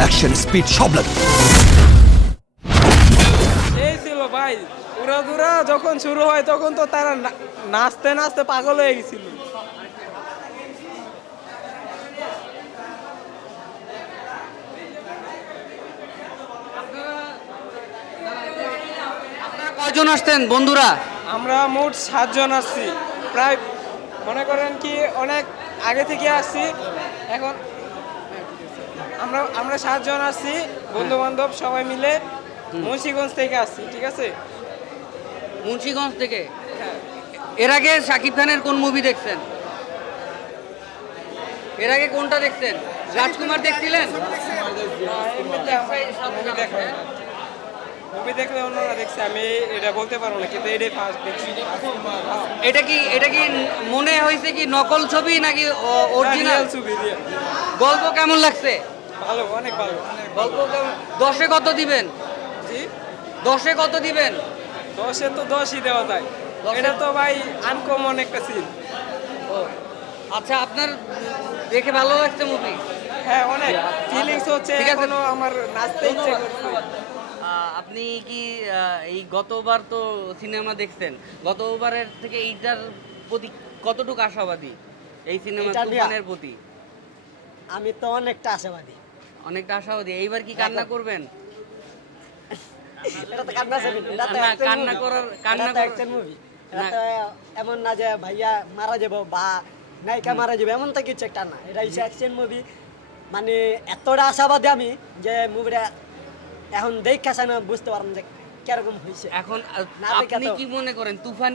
Action, speed সব লাগে। এই ছিল ভাই, উড়াধুরা যখন শুরু হয় তখন তো তারা নাচতে নাচতে পাগল হয়ে গেছিল। কয়জন আসতেন বন্ধুরা? আমরা মোট 7 জন আসছি, প্রায় মনে করেন কি অনেক আগে থেকে আসছি। এখন আমরা 7 জন আসছি, বন্ধু বান্ধব সবাই মিলে মুন্সিগঞ্জ থেকে আসছি, ঠিক আছে? মুন্সিগঞ্জ থেকে। এর আগে শাকিব খানের কোন মুভি দেখছেন? এর আগে কোনটা দেখছেন? রাজকুমার দেখছিলেন? মুভি দেখলে অন্যরা দেখছে, আমি এটা বলতে পারবো না, কিন্তু এটাই ফার্স্ট দেখছি। এটা কি মনে হয়েছে কি নকল ছবি নাকি অরিজিনাল ছবি? গল্প কেমন লাগছে? ভালো, অনেক ভালো। গল্প কেমন? 10-এ কত দিবেন? জি, 10-এ কত দিবেন? 10-এ তো 10ই দেওয়া যায়। এটা তো ভাই আনকমন একটা সিন। ও আচ্ছা, আপনার দেখে ভালো লাগছে মুভি? হ্যাঁ, অনেক ফিলিংস হচ্ছে, এখনো আমার নাচতে ইচ্ছে করছে। আপনি কি এই গতবার তো সিনেমা দেখছেন, গতবারের থেকে এইটার প্রতি কতটুকু আশাবাদী? এই সিনেমা তুফানের প্রতি আমি তো অনেকটা আশাবাদী। অনেকটা আশাবাদী। এইবার কি কান্না করবেন? এটা তো কান্না ছবি, এটা তো কান্না করার অ্যাকশন মুভি। এটা তো এমন না যে ভাইয়া মারা যাবো বা নায়িকা মারা যাবে, এমন তো কিছু একটা না। এটা হচ্ছে অ্যাকশন মুভি। মানে এতটা আশাবাদী আমি যে মুভিটা এখন দেখা না বুঝতে পারলাম যে কিরকম হয়েছে। এখন আপনি কি মনে করেন তুফান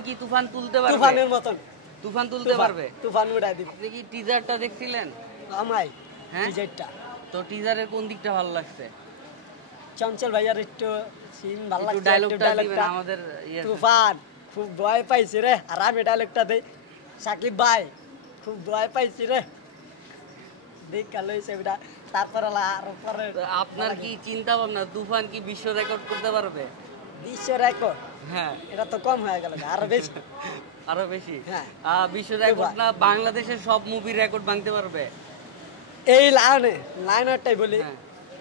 তুলতে পারবে? তুফানের মতন তুফান তুলতে পারবে? তুফান উড়াই দিবে। আপনি কি টিজারটা দেখছিলেন? আমায় হ্যাঁ, টিজারটা তো টিজারের কোন দিকটা ভালো লাগছে? চঞ্চল ভাইয়ার একটু সিন ভালো লাগছে, ডায়লগটা দিবেন আমাদের। তুফান খুব ভয় পাইছি রে, আর আমি ডায়লগটা দেই, সাকিব ভাই খুব ভয় পাইছি রে, দেখ কালো হিসেবে। তারপরে আর পরে আপনার কি চিন্তা ভাবনা তুফান কি বিশ্ব রেকর্ড করতে পারবে? বিশ্ব রেকর্ড? হ্যাঁ, এটা তো কম হয়ে গেল, আরো বেশি। আরো বেশি? হ্যাঁ, বিশ্ব রেকর্ড না, বাংলাদেশের সব মুভি রেকর্ড ভাঙতে পারবে। এই লাইনারটাই বলি,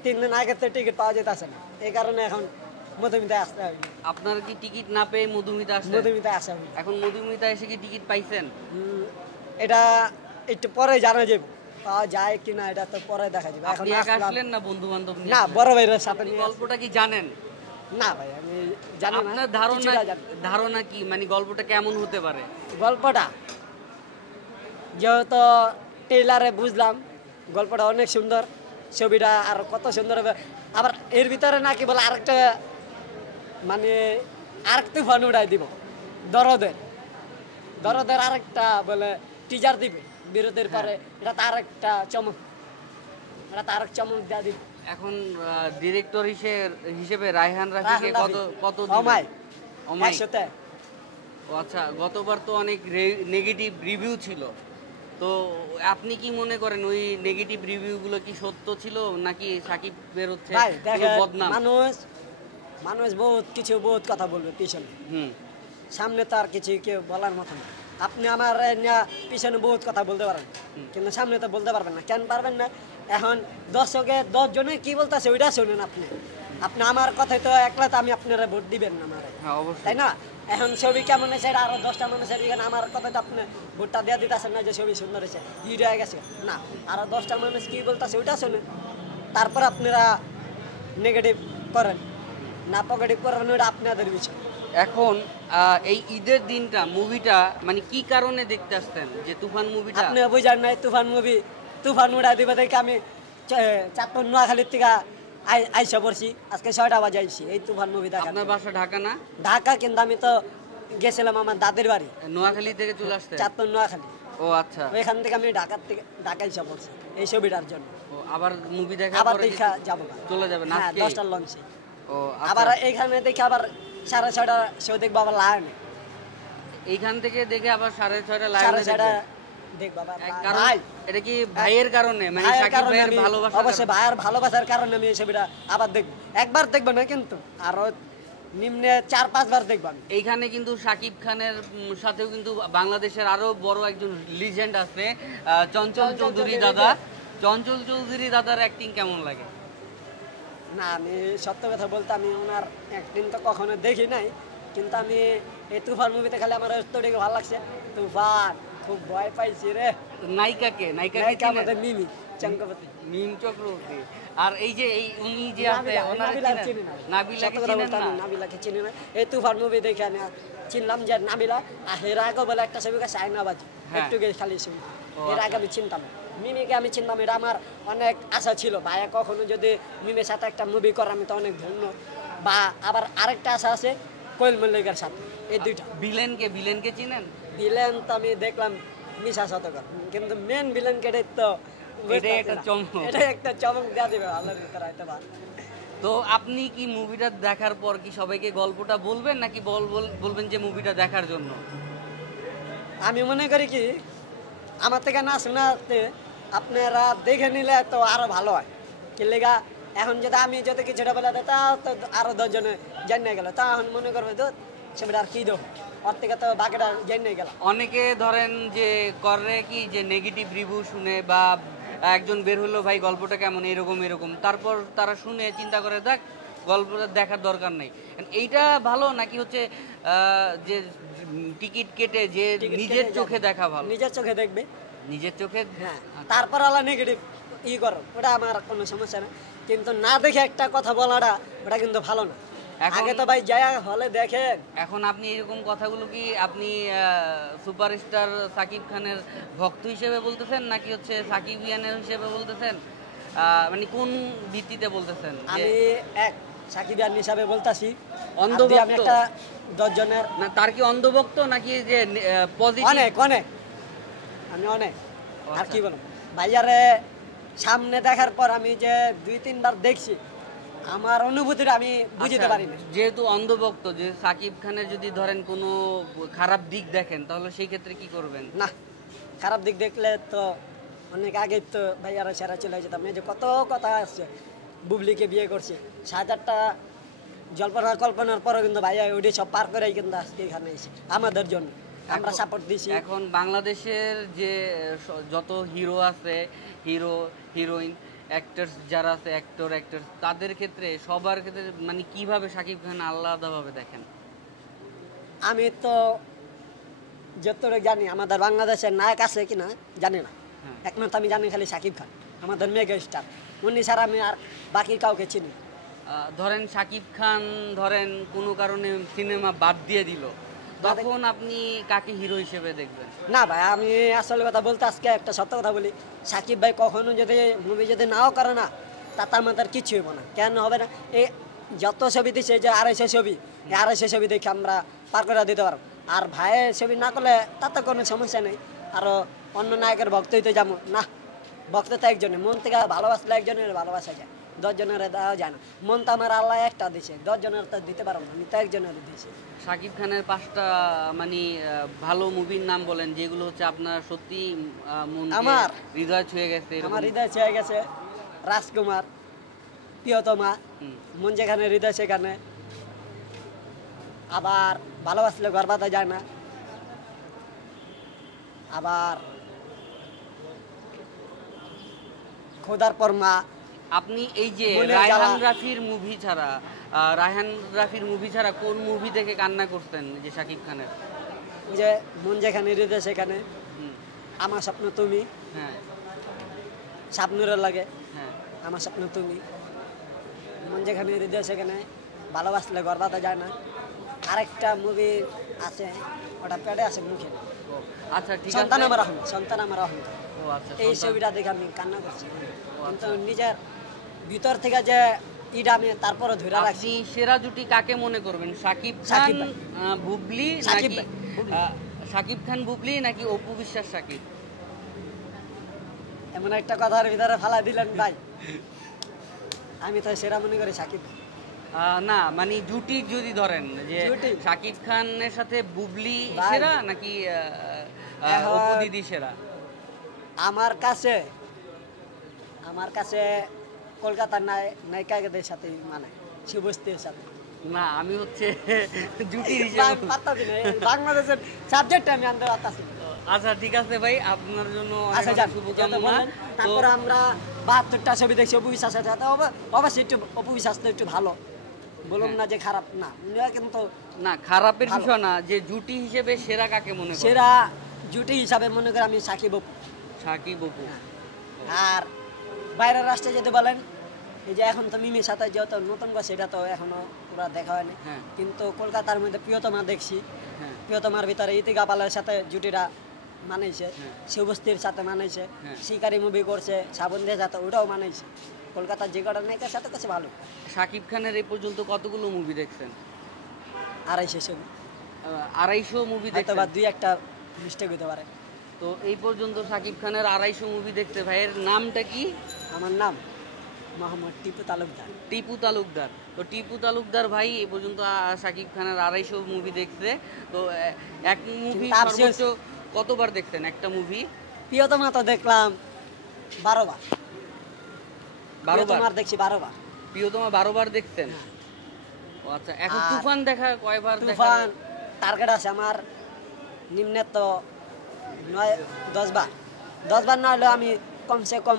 3 দিন আগে তো টিকিট পাওয়া যেতেছে না, এই কারণে এখন মধুমিতায় আসতে হবে। আপনার কি টিকিট না পেয়ে মধুমিতা আসছে? মধুমিতায় আসা হবে। এখন মধুমিতা এসে কি টিকিট পাইছেন? এটা একটু পরে জানা যাবে, পাওয়া যায় কিনা এটা তো পরে দেখা যাবে। এখন আসলেন না বন্ধু বান্ধব নিয়ে? না, বড় ভাইয়ের সাথে। গল্পটা কি জানেন? না ভাই, আমি জানি না। আপনার ধারণা কি, মানে গল্পটা কেমন হতে পারে? গল্পটা যেহেতু ট্রেলারে বুঝলাম, গল্পটা অনেক সুন্দর, ছবিটা আর কত সুন্দর হবে। আবার এর ভিতরে নাকি বলে আরেকটা, মানে আরেক তুফান উড়াই দিব, দরদের আরেকটা বলে টিজার দিবে বিরোধের পরে। এটা তার একটা চমক, এটা তার চমক দেওয়া দিবে। এখন ডিরেক্টর হিসেবে রায়হান রাফিকে কত অমায়? আচ্ছা, গতবার তো অনেক নেগেটিভ রিভিউ ছিল, তো আপনি কি মনে করেন ওই নেগেটিভ রিভিউ গুলো কি সত্য ছিল নাকি সাকিব বের হচ্ছে বদনাম? মানুষ বহুত কথা বলবে পিছনে, সামনে তো আর কিছু কেউ বলার মতো না। আপনি আমার পিছনে বহুত কথা বলতে পারেন, কিন্তু সামনে তো বলতে পারবেন না। কেন পারবেন না? এখন দর্শকে 10 জনে কি বলতেছে ওইটা শুনেন। আপনি আমার কথাই তো একলা, তো আমি আপনারা ভোট দিবেন না আমারে, তাই না? এখন ছবি কেমন হয়েছে এটা আরো 10টা মানুষের এখানে আমার কথা তো আপনি ভোটটা দিয়ে দিতেছেন না যে ছবি সুন্দর হয়েছে, হিট হয়ে গেছে না। আরো 10টা মানুষ কি বলতেছে ওইটা শুনেন, তারপর আপনারা নেগেটিভ করেন, না পজিটিভ করেন, ওইটা আপনাদের বিষয়। এখন এই ঈদের দিনটা মুভিটা মানে কি কারণে দেখতে আসতেন, যে তুফান মুভিটা? আপনি বুঝান নাই, তুফান উড়া দিবে দেখে আমি চাঁদপুর নোয়াখালীর থেকে আইসা পড়ছি, আজকে 6টা বাজে আইসি এই তুফান মুভি দেখা। আপনার বাসা ঢাকা না? ঢাকা, কিন্তু আমি তো গেছিলাম আমার দাদের বাড়ি। নোয়াখালী থেকে চলে আসতে? চাঁদপুর নোয়াখালী। ও আচ্ছা, ওইখান থেকে আমি ঢাকা আইসা পড়ছি এই ছবিটার জন্য। আবার মুভি দেখা আবার দেখা যাবো, চলে যাবে না? 10টার লঞ্চে। ও আবার এইখানে দেখে আবার 6:30 শো দেখবো, আবার লাইনে এইখান থেকে দেখে আবার 6:30 লাইনে দেখবো। এটা কি ভাইয়ের কারণে, মানে সাকিব ভাইয়ের ভালোবাসা? অবশ্যই ভাইয়ের ভালোবাসার কারণে আমি এই ছবিটা আবার দেখবো। একবার দেখবো না, কিন্তু আরো নিম্নে 4-5 বার দেখবো। এইখানে কিন্তু সাকিব খানের সাথেও কিন্তু বাংলাদেশের আরো বড় একজন লিজেন্ড আছে, চঞ্চল চৌধুরী দাদা। চঞ্চল চৌধুরী দাদার অ্যাক্টিং কেমন লাগে? না, আমি সত্য কথা বলতে আমি ওনার অ্যাক্টিং তো কখনো দেখি নাই, কিন্তু আমি এই তুফান মুভিতে খালি আমার স্টোরিকে ভালো লাগছে। তুফান খুব ভয় পাইছি রে। নায়িকাকে নায়িকা আমাদের মিমি চক্রবর্তী। মিম চক্রবর্তী। আর এই যে এই উনি যে আছে ওনারে নাবিলাকে চিনেন? চিনি না। নাবিলাকে সত্য কথা চিনেন বলতে না? আমি নাবিলাকে চিনি না। এই তুফান মুভি দেখে আমি চিনলাম যে নাবিলা, আর এর আগে বলে একটা ছবি আছে আয়নাবাজি, হ্যাঁ। একটু খালি ছবি। এর আচ্ছা। আগে আমি চিনতাম না। মিমিকে আমি চিনতাম, এটা আমার অনেক আশা ছিল ভাইয়া কখনো যদি মিমের সাথে একটা মুভি করে আমি তো অনেক ধন্য। বা আবার আরেকটা আশা আছে কোয়েল মল্লিকের সাথে, এই দুইটা। ভিলেনকে চিনেন? ভিলেন তো আমি দেখলাম মিশা শতকর, কিন্তু মেন ভিলেন কেটে তো এটাই একটা চমক। এটাই একটা চমক দেওয়া দিবে আল্লাহর ভিতরে হয়তো বা। তো আপনি কি মুভিটা দেখার পর কি সবাইকে গল্পটা বলবেন নাকি বলবেন যে মুভিটা দেখার জন্য? আমি মনে করি কি আমার থেকে না শোনাতে আপনারা দেখে নিলে তো আরো ভালো হয়। কি লেগা এখন যদি আমি যদি কিছুটা বলে দেয় তা তো আরো 10 জনে জানিয়ে গেল, তখন মনে করবে তো সেটা আর কি দেব, ওর থেকে তো বাকিটা জানিয়ে গেল। অনেকে ধরেন যে করে কি যে নেগেটিভ রিভিউ শুনে বা একজন বের হলো ভাই গল্পটা কেমন এরকম তারপর তারা শুনে চিন্তা করে দেখ গল্পটা দেখার দরকার নেই। এইটা ভালো নাকি হচ্ছে যে টিকিট কেটে যে নিজের চোখে দেখা ভালো? নিজের চোখে দেখবে, নিজের চোখে। হ্যাঁ, তারপর আলা নেগেটিভ করো, ওটা আমার কোনো সমস্যা না, কিন্তু না দেখে একটা কথা বলাটা ওটা কিন্তু ভালো না। আগে তো ভাই যায় হলে দেখেন। এখন আপনি এরকম কথাগুলো কি আপনি সুপারস্টার সাকিব খানের ভক্ত হিসেবে বলতেছেন নাকি হচ্ছে সাকিবিয়ানের হিসেবে বলতেছেন? মানে কোন ভিত্তিতে বলতেছেন? আমি এক সাকিবিয়ান হিসাবে বলতাছি। অন্ধভক্ত? আমি একটা 10 জনের না, তার কি অন্ধভক্ত নাকি যে পজিটিভ? অনেক আমি অনেক। আর কি বলবো ভাইয়ারে সামনে দেখার পর আমি যে 2-3 বার দেখছি, আমার অনুভূতিটা আমি বুঝতে পারি না। যেহেতু অন্ধভক্ত, যে সাকিব খানের যদি ধরেন কোনো খারাপ দিক দেখেন তাহলে সেই ক্ষেত্রে কি করবেন? না, খারাপ দিক দেখলে তো অনেক আগে তো ভাইয়ারা সেরা চলে যেতাম। এই যে কত কথা আসছে, বুবলিকে বিয়ে করছে, 7,000টা জল্পনা কল্পনার পরও কিন্তু ভাইয়া ওইটি সব পার করেই কিন্তু আজকে এখানে এসে আমাদের জন্য আমরা সাপোর্ট দিছি। এখন বাংলাদেশের যে যত হিরো আছে, হিরোইন, অ্যাক্টরস যারা আছে, অ্যাক্টর তাদের ক্ষেত্রে সবার ক্ষেত্রে মানে কিভাবে সাকিব খান আলাদাভাবে দেখেন? আমি তো যতটুকু জানি আমাদের বাংলাদেশের নায়ক আছে কিনা জানি না, একমাত্র আমি জানি খালি সাকিব খান আমাদের মেগা স্টার। উনি ছাড়া আমি আর বাকি কাউকে চিনি। ধরেন সাকিব খান ধরেন কোনো কারণে সিনেমা বাদ দিয়ে দিল, তখন আপনি কাকে হিরো হিসেবে দেখবেন? না ভাই, আমি আসলে কথা বলতে আজকে একটা সত্য কথা বলি, সাকিব ভাই কখনো যদি মুভি যদি নাও করে না তাতে আমাদের কিছু হইব না। কেন হবে না? এই যত ছবি দিচ্ছে, যে 250 ছবি, এই 250 ছবি দেখে আমরা পার করে দিতে পারবো। আর ভাইয়ের ছবি না করলে তাতে কোনো সমস্যা নেই। আরও অন্য নায়কের ভক্ত হইতে যাবো না, ভক্ত তো একজনের, মন থেকে ভালোবাসলে একজনের ভালোবাসা যায়, 10 জনের দেওয়া যায় না। মন তো আমার আল্লাহ একটা দিছে, 10 জনের তো দিতে পারবো না, আমি তো একজনের দিয়েছি। সাকিব খানের 5টা মানে ভালো মুভির নাম বলেন যেগুলো হচ্ছে আপনার সত্যি আমার হৃদয় ছুঁয়ে গেছে। আমার হৃদয় ছুঁয়ে গেছে রাজকুমার, প্রিয়তমা, মন যেখানে হৃদয় সেখানে, আবার ভালোবাসলে গর্বাতে যায় না, আবার খোদার পর মা। আপনি এই যে রায়হান রাফির মুভি ছাড়া কোন মুভি দেখে কান্না করতেন যে সাকিব খানের? যে মন যেখানে হৃদয় সেখানে, আমার স্বপ্ন তুমি, হ্যাঁ, স্বপ্নের লাগে, হ্যাঁ, আমার স্বপ্ন তুমি, মন যেখানে হৃদয় সেখানে, ভালোবাসলে গর্বাতে যায় না। আরেকটা মুভি আছে, ওটা পেটে আছে মুখে। আচ্ছা, ঠিক আছে। সন্তান আমার রহম, সন্তান আমার রহম। ও আচ্ছা, এই ছবিটা দেখে আমি কান্না করছি, কিন্তু নিজের ভিতর থেকে যে ইটা আমি তারপরে ধরে রাখছি। আপনি সেরা জুটি কাকে মনে করবেন? সাকিব খান বুবলি নাকি সাকিব খান বুবলি নাকি অপু বিশ্বাস সাকিব? এমন একটা কথার ভিতরে ফালা দিলেন ভাই, আমি তো সেরা মনে করি সাকিব। না মানে জুটি যদি ধরেন যে সাকিব খানের সাথে বুবলি সেরা নাকি অপু দিদি সেরা? আমার কাছে কলকাতার নায়িকাদের সাথে মানে শুভস্তির সাথে। না, আমি হচ্ছে জুটি হিসেবে বাংলাদেশের সাবজেক্ট আমি আনতে পারতাছি। আচ্ছা ঠিক আছে ভাই, আপনার জন্য অনেক আচ্ছা অনেক যান শুভকামনা। তো তারপরে আমরা 72টা ছবি দেখছি অপবিশ্বাসের সাথে, অবশ্যই একটু অপবিশ্বাস তো একটু ভালো, বলুন না যে খারাপ না, উনিও কিন্তু না, খারাপের ভালো। বিষয় না, যে জুটি হিসেবে সেরা কাকে মনে করেন? সেরা জুটি হিসাবে মনে করি আমি সাকিব অপু। সাকিব অপু। আর বাইরের রাষ্ট্রে যদি বলেন, এই যে এখন তো মিমির সাথে যেহেতু নতুন বা সেটা তো এখনো পুরো দেখা হয়নি, হ্যাঁ। কিন্তু কলকাতার মধ্যে প্রিয়তমা দেখছি, হ্যাঁ প্রিয়তমার ভিতরে ইতিকা পালের সাথে জুটিরা মানাইছে, হ্যাঁ। শিবস্তির সাথে মানাইছে, হ্যাঁ। শিকারি মুভি করছে শ্রাবন্তীর সাথে, ওটাও মানাইছে। কলকাতার যে কটা নায়িকার সাথে কাছে ভালো। সাকিব খানের এই পর্যন্ত কতগুলো মুভি দেখছেন? 250 ছবি, 250 মুভি হয়তো দেখছেন। বা 2-1টা মিস্টেক হতে পারে। তো এই পর্যন্ত সাকিব খানের 250 মুভি দেখতে, ভাইয়ের নামটা কি? আমার নাম মোহাম্মদ টিপু তালুকদার। টিপু তালুকদার। তো টিপু তালুকদার ভাই এই পর্যন্ত সাকিব খানের 250 মুভি দেখছে। তো এক মুভি তার সর্বোচ্চ কতবার দেখছেন একটা মুভি? প্রিয়তমা তো দেখলাম 12 বার। 12 বার? প্রিয়তমার দেখছি 12 বার। প্রিয়তমা 12 বার দেখছেন? ও আচ্ছা, এখন আর তুফান দেখা কয়বার দেখা? তুফান টার্গেট আছে আমার নিম্নে তো 9-10 বার। 10 বার না হলেও আমি কমসে কম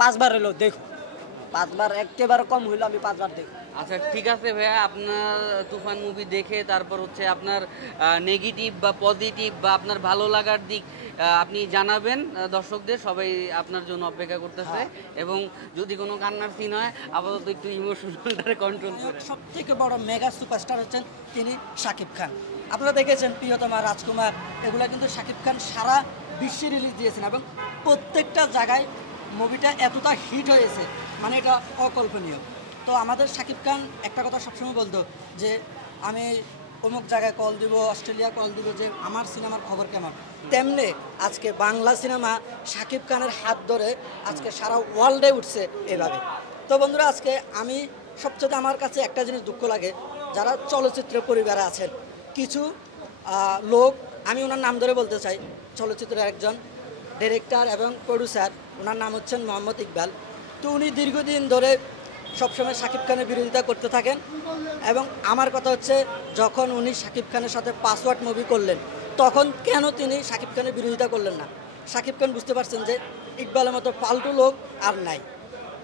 5 বার হলেও দেখো। 5 বার একেবারে কম হইলেও আমি 5 বার দেখো। আচ্ছা ঠিক আছে ভাইয়া, আপনার তুফান মুভি দেখে তারপর হচ্ছে আপনার নেগেটিভ বা পজিটিভ বা আপনার ভালো লাগার দিক আপনি জানাবেন দর্শকদের, সবাই আপনার জন্য অপেক্ষা করতেছে। এবং যদি কোনো কান্নার সিন হয় আপাতত একটু ইমোশনালটারে কন্ট্রোল করে। সব থেকে বড় মেগা সুপারস্টার হচ্ছেন তিনি শাকিব খান। আপনারা দেখেছেন প্রিয়তমা, রাজকুমার, এগুলো কিন্তু শাকিব খান সারা বিশ্বে রিলিজ দিয়েছেন এবং প্রত্যেকটা জায়গায় মুভিটা এতটা হিট হয়েছে, মানে এটা অকল্পনীয়। তো আমাদের শাকিব খান একটা কথা সবসময় বলতো যে আমি অমুক জায়গায় কল দিব, অস্ট্রেলিয়া কল দিব, যে আমার সিনেমার খবর কেমন। তেমনি আজকে বাংলা সিনেমা শাকিব খানের হাত ধরে আজকে সারা ওয়ার্ল্ডে উঠছে এভাবে। তো বন্ধুরা, আজকে আমি সবচেয়ে আমার কাছে একটা জিনিস দুঃখ লাগে, যারা চলচ্চিত্র পরিবারে আছেন কিছু লোক, আমি ওনার নাম ধরে বলতে চাই, চলচ্চিত্রের একজন ডিরেক্টর এবং প্রডিউসার, ওনার নাম হচ্ছেন মোহাম্মদ ইকবাল। তো উনি দীর্ঘদিন ধরে সবসময় শাকিব খানের বিরোধিতা করতে থাকেন এবং আমার কথা হচ্ছে, যখন উনি শাকিব খানের সাথে পাসওয়ার্ড মুভি করলেন তখন কেন তিনি শাকিব খানের বিরোধিতা করলেন না? শাকিব খান বুঝতে পারছেন যে ইকবালের মতো পাল্টু লোক আর নাই,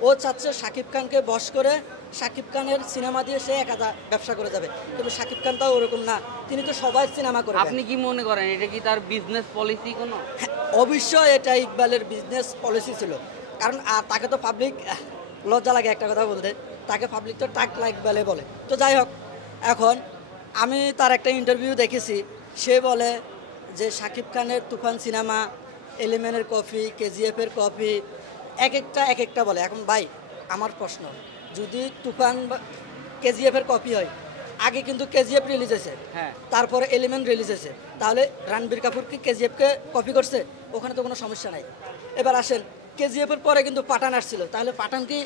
ও চাচ্ছে শাকিব খানকে বশ করে শাকিব খানের সিনেমা দিয়ে সে একাদা ব্যবসা করে যাবে। কিন্তু শাকিব খান তো ওরকম না, তিনি তো সবাই সিনেমা করে। আপনি কি মনে করেন এটা কি তার বিজনেস পলিসি কোনো? অবশ্যই এটা ইকবালের বিজনেস পলিসি ছিল, কারণ তাকে তো পাবলিক, লজ্জা লাগে একটা কথা বলতে, তাকে পাবলিক তো টাক ইকবালে বলে। তো যাই হোক, এখন আমি তার একটা ইন্টারভিউ দেখেছি, সে বলে যে শাকিব খানের তুফান সিনেমা, এলিমেনের কপি, কেজিএফের কপি, এক একটা বলে। এখন ভাই আমার প্রশ্ন, যদি তুফান কেজিএফের কপি হয়, আগে কিন্তু কেজিএফ রিলিজ হয়েছে, হ্যাঁ, তারপরে এলিমেন্ট রিলিজ হয়েছে, তাহলে রণবীর কাপুর কি কেজিএফকে কপি করছে? ওখানে তো কোনো সমস্যা নাই। এবার আসেন, কেজিএফের পরে কিন্তু পাঠান আসছিল, তাহলে পাঠান কি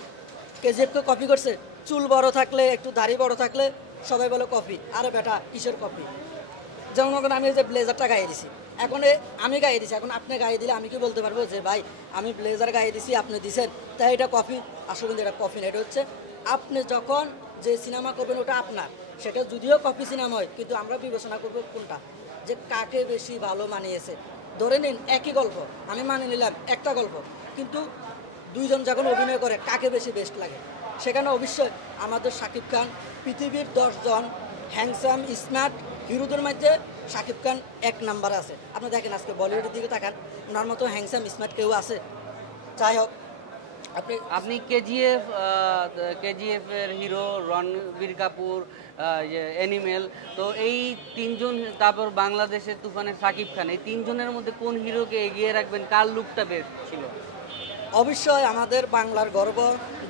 কেজিএফকে কপি করছে? চুল বড় থাকলে, একটু দাড়ি বড় থাকলে সবাই বলে কপি। আরে বেটা, কিসের কপি? যেমন এখন আমি এই যে ব্লেজারটা গাইয়ে দিছি, এখন আমি গাইয়ে দিছি, এখন আপনি গাইয়ে দিলে আমি কি বলতে পারবো যে ভাই আমি ব্লেজার গাইয়ে দিছি, আপনি দিছেন, তাই এটা কপি? আসলে কিন্তু এটা কপি না, এটা হচ্ছে আপনি যখন যে সিনেমা করবেন ওটা আপনার, সেটা যদিও কপি সিনেমা হয়, কিন্তু আমরা বিবেচনা করবো কোনটা, যে কাকে বেশি ভালো মানিয়েছে। ধরে নিন একই গল্প, আমি মানে নিলাম একটা গল্প, কিন্তু দুইজন যখন অভিনয় করে কাকে বেশি বেস্ট লাগে, সেখানে অবশ্যই আমাদের শাকিব খান পৃথিবীর 10 জন হ্যান্ডসাম স্মার্ট হিরোদের মধ্যে শাকিব খান 1 নাম্বারে আছে। আপনি দেখেন আজকে বলিউডের দিকে তাকান, ওনার মতো হ্যান্ডসাম স্মার্ট কেউ আছে? যাই হোক, আপনি কেজিএফ এর হিরো রণবীর কাপুর, অ্যানিমেল, তো এই তিনজন, তারপর বাংলাদেশের তুফানের সাকিব খান, এই তিনজনের মধ্যে কোন হিরোকে এগিয়ে রাখবেন? কার লুকটা বেস্ট ছিল? অবশ্যই আমাদের বাংলার গর্ব,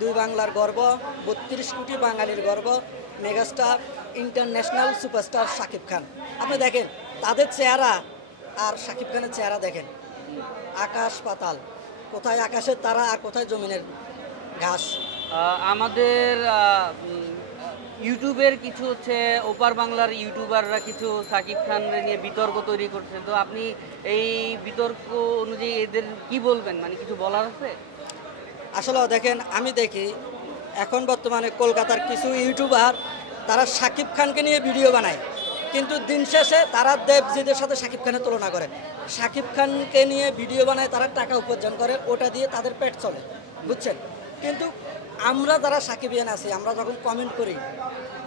দুই বাংলার গর্ব, 32 কোটি বাঙালির গর্ব, megastar, international superstar Shakib Khan. আপনি দেখেন তাদের চেহারা আর শাকিব খানের চেহারা দেখেন, আকাশ পাতাল, কোথায় আকাশের তারা আর কোথায় জমিনের ঘাস। আমাদের ইউটিউবের কিছু হচ্ছে ওপার বাংলার ইউটিউবাররা কিছু সাকিব খান নিয়ে বিতর্ক তৈরি করছে, তো আপনি এই বিতর্ক অনুযায়ী এদের কি বলবেন, মানে কিছু বলার আছে? আসলে দেখেন, আমি দেখি এখন বর্তমানে কলকাতার কিছু ইউটিউবার তারা শাকিব খানকে নিয়ে ভিডিও বানায়, কিন্তু দিন শেষে তারা দেবজিদের সাথে শাকিব খানের তুলনা করে। শাকিব খানকে নিয়ে ভিডিও বানায়, তারা টাকা উপার্জন করে, ওটা দিয়ে তাদের পেট চলে, বুঝছেন? কিন্তু আমরা যারা সাকিবিয়ান আছি, আমরা যখন কমেন্ট করি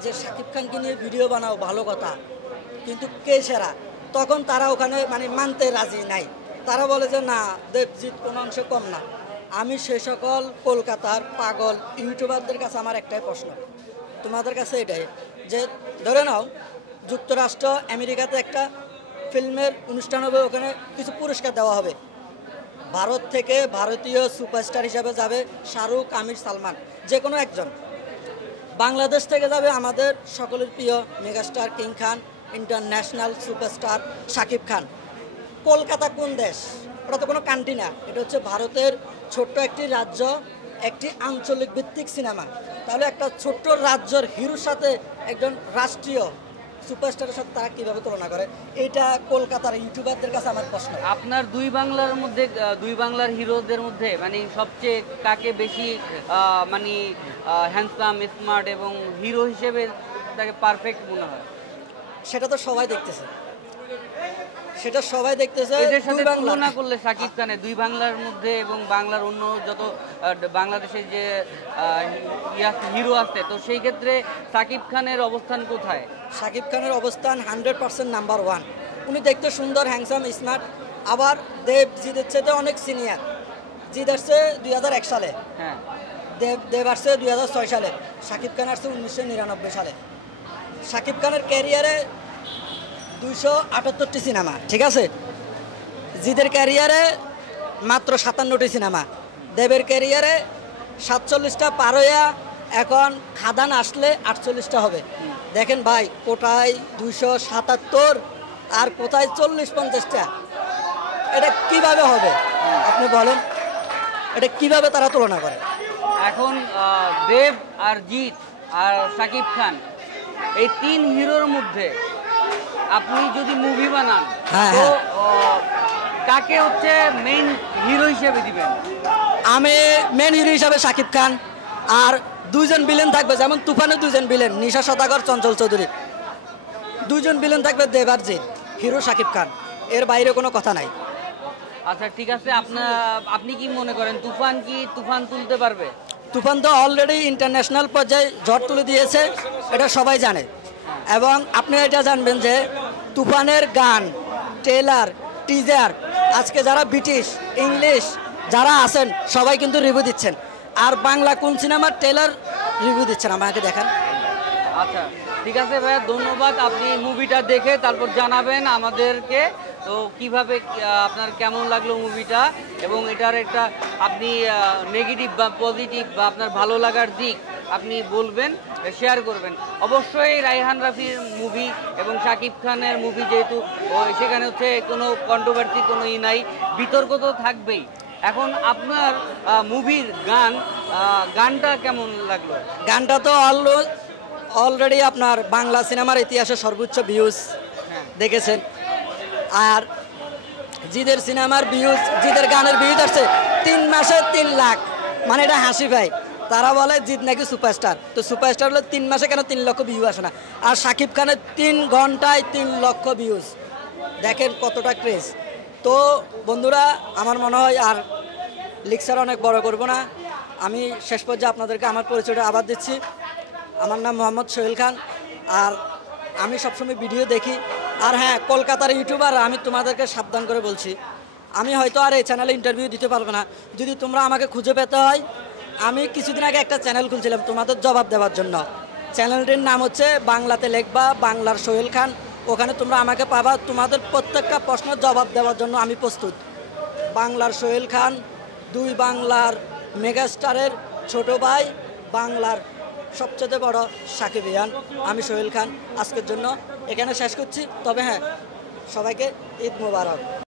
যে শাকিব খানকে নিয়ে ভিডিও বানাও, ভালো কথা, কিন্তু কে সেরা, তখন তারা ওখানে মানে মানতে রাজি নাই। তারা বলে যে না, দেবজিৎ কোনো অংশে কম না। আমি সে সকল কলকাতার পাগল ইউটিউবারদের কাছে আমার একটাই প্রশ্ন, তোমাদের কাছে এটাই, যে ধরে নাও যুক্তরাষ্ট্র আমেরিকাতে একটা ফিল্মের অনুষ্ঠান হবে, ওখানে কিছু পুরস্কার দেওয়া হবে। ভারত থেকে ভারতীয় সুপারস্টার হিসাবে যাবে শাহরুখ, আমির, সালমান, যে কোনো একজন। বাংলাদেশ থেকে যাবে আমাদের সকলের প্রিয় মেগাস্টার কিং খান, ইন্টারন্যাশনাল সুপারস্টার শাকিব খান। কলকাতা কোন দেশ? ওটা তো কোনো কান্ট্রি না, এটা হচ্ছে ভারতের ছোট্ট একটি রাজ্য, একটি আঞ্চলিক ভিত্তিক সিনেমা। তাহলে একটা ছোট্ট রাজ্যের হিরোর সাথে একজন রাষ্ট্রীয় সুপারস্টারের সাথে তারা কীভাবে তুলনা করে? এটা কলকাতার ইউটিউবারদের কাছে আমার প্রশ্ন। আপনার দুই বাংলার মধ্যে, দুই বাংলার হিরোদের মধ্যে মানে সবচেয়ে কাকে বেশি মানে হ্যান্ডসাম, স্মার্ট এবং হিরো হিসেবে তাকে পারফেক্ট মনে হয়? সেটা তো সবাই দেখতেছে, সেটা সবাই দেখতেছে। এদের সাথে দুই বাংলা তুলনা করলে শাকিব খানের দুই বাংলার মধ্যে এবং বাংলার অন্য যত বাংলাদেশের যে হিরো আছে, তো সেই ক্ষেত্রে শাকিব খানের অবস্থান কোথায়? শাকিব খানের অবস্থান 100% নাম্বার 1। উনি দেখতে সুন্দর, হ্যান্ডসাম, স্মার্ট। আবার দেবজিদের চেয়ে অনেক সিনিয়র। জিৎ আসছে 2001 সালে, হ্যাঁ, দেব আসছে 2006 সালে, শাকিব খান আসছে 1999 সালে। শাকিব খানের ক্যারিয়ারে 278টি সিনেমা, ঠিক আছে? জিদের ক্যারিয়ারে মাত্র 57টি সিনেমা। দেবের ক্যারিয়ারে 47টা পার হইয়া এখন খাদান আসলে 48টা হবে। দেখেন ভাই, কোথায় 277 আর কোথায় 40-50টা, এটা কিভাবে হবে আপনি বলেন? এটা কিভাবে তারা তুলনা করে? এখন দেব আর জিৎ আর শাকিব খান, এই তিন হিরোর মধ্যে আপনি যদি মুভি বানান, হ্যাঁ, তো হ্যাঁ। কাকে হচ্ছে মেইন হিরো হিসেবে দিবেন? আমি মেন হিরো হিসাবে শাকিব খান, আর দুইজন ভিলেন থাকবে, যেমন তুফানে দুইজন ভিলেন, নিশা সদাগর, চঞ্চল চৌধুরী। দুইজন ভিলেন থাকবে দেব আর জিৎ, হিরো শাকিব খান, এর বাইরে কোনো কথা নাই। আচ্ছা ঠিক আছে, আপনি কি মনে করেন তুফান কি তুফান তুলতে পারবে? তুফান তো অলরেডি ইন্টারন্যাশনাল পর্যায়ে ঝড় তুলে দিয়েছে, এটা সবাই জানে। এবং আপনি এটা জানবেন যে তুফানের গান, ট্রেলার, টিজার, আজকে যারা ব্রিটিশ, ইংলিশ যারা আছেন সবাই কিন্তু রিভিউ দিচ্ছেন। আর বাংলা কোন সিনেমার ট্রেলার রিভিউ দিচ্ছেন আমাকে দেখান। আচ্ছা ঠিক আছে ভাইয়া, ধন্যবাদ। আপনি মুভিটা দেখে তারপর জানাবেন আমাদেরকে, তো কিভাবে আপনার কেমন লাগলো মুভিটা, এবং এটার একটা আপনি নেগেটিভ বা পজিটিভ বা আপনার ভালো লাগার দিক আপনি বলবেন, শেয়ার করবেন। অবশ্যই রায়হান রাফির মুভি এবং শাকিব খানের মুভি, যেহেতু সেখানে হচ্ছে কোনো কন্ট্রোভার্সি কোনো নাই, বিতর্ক তো থাকবেই। এখন আপনার মুভির গানটা কেমন লাগলো? গানটা তো অলরেডি আপনার বাংলা সিনেমার ইতিহাসে সর্বোচ্চ ভিউজ দেখেছেন। আর জিদের সিনেমার ভিউজ, জিদের গানের ভিউজ আসছে 3 মাসে 3 লাখ, মানে এটা হাসি ভাই। তারা বলে জিদ নাকি সুপারস্টার, তো সুপারস্টার হলে 3 মাসে কেন 3 লক্ষ ভিউ আসে না? আর শাকিব খানের 3 ঘন্টায় 3 লক্ষ ভিউজ, দেখেন কতটা ক্রেজ। তো বন্ধুরা, আমার মনে হয় আর লেকচার অনেক বড় করব না, আমি শেষ পর্যায়ে আপনাদেরকে আমার পরিচয়টা আবার দিচ্ছি। আমার নাম মোহাম্মদ সোহেল খান, আর আমি সবসময় ভিডিও দেখি। আর হ্যাঁ, কলকাতার ইউটিউবার, আমি তোমাদেরকে সাবধান করে বলছি, আমি হয়তো আর এই চ্যানেলে ইন্টারভিউ দিতে পারবো না। যদি তোমরা আমাকে খুঁজে পেতে হয়, আমি কিছুদিন আগে একটা চ্যানেল খুলছিলাম তোমাদের জবাব দেওয়ার জন্য। চ্যানেলটির নাম হচ্ছে বাংলাতে লেখবা বাংলার সোহেল খান, ওখানে তোমরা আমাকে পাবা। তোমাদের প্রত্যেকটা প্রশ্নের জবাব দেওয়ার জন্য আমি প্রস্তুত। বাংলার সোহেল খান, 2 বাংলার মেগাস্টারের ছোট ভাই, বাংলার সবচেয়ে বড় সাকিবিয়ান আমি সোহেল খান। আজকের জন্য এখানে শেষ করছি, তবে হ্যাঁ, সবাইকে ঈদ মোবারক।